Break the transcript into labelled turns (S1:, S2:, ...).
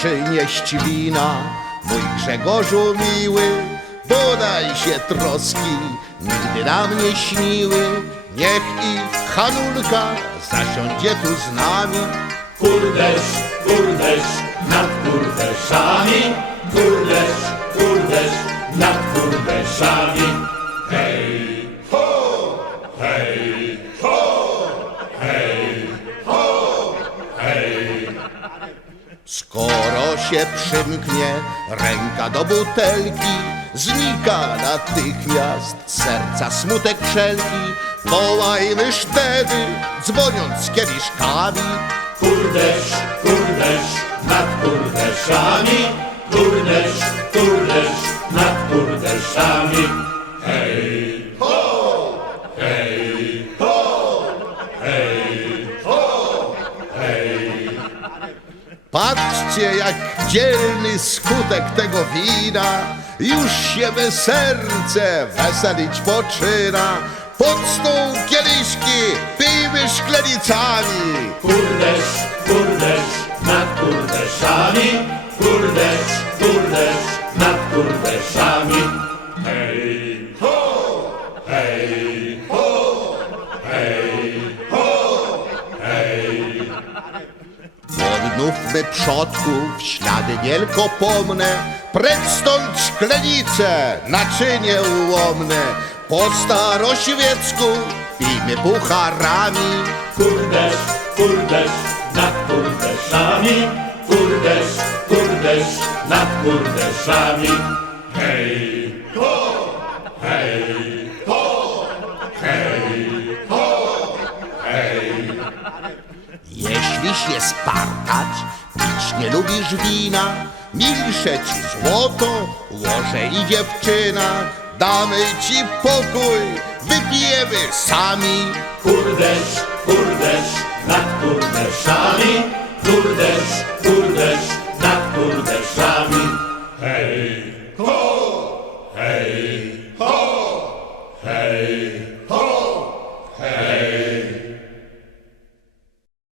S1: przynieść wina. Mój Grzegorzu miły, bodaj się troski nigdy nam nie śniły. Niech i Hanulka zasiądzie tu z nami.
S2: Kurdesz, kurdesz, nad kurdeszami, kurdesz, kurdesz, nad kurdeszami.
S1: Skoro się przymknie ręka do butelki, znika natychmiast serca smutek wszelki. Wołajmy wtedy, dzwoniąc kieliszkami.
S2: Kurdesz, kurdesz, nad kurdeszami, kurdesz, kurdesz, nad kurdeszami. Hej, ho, hej, ho, hej, ho, hej.
S1: Patrzcie, jak dzielny skutek tego wina już się we serce weselić poczyna. Pod stół kieliszki pijmy szklenicami.
S2: Kurdesz, kurdesz, nad kurdeszami, kurdesz, kurdesz, nad kurdeszami. Hej, ho, hej, ho, hej,
S1: Odnówmy przodków ślady wielkopomne, precz stąd szklenice, naczynie ułomne. Po staroświecku pijmy pucharami.
S2: Kurdesz, kurdesz, nad kurdeszami, kurdesz, kurdesz, nad kurdeszami. Hej, ho, hej,
S1: lubi się spartać, pić nie lubisz wina, milsze ci złoto, łoże i dziewczyna. Damy ci pokój, wypijemy sami.
S2: Kurdesz, kurdesz, nad kurdeszami, kurdesz, kurdesz, nad kurdeszami. Hej, ho, hej, ho, hej, ho.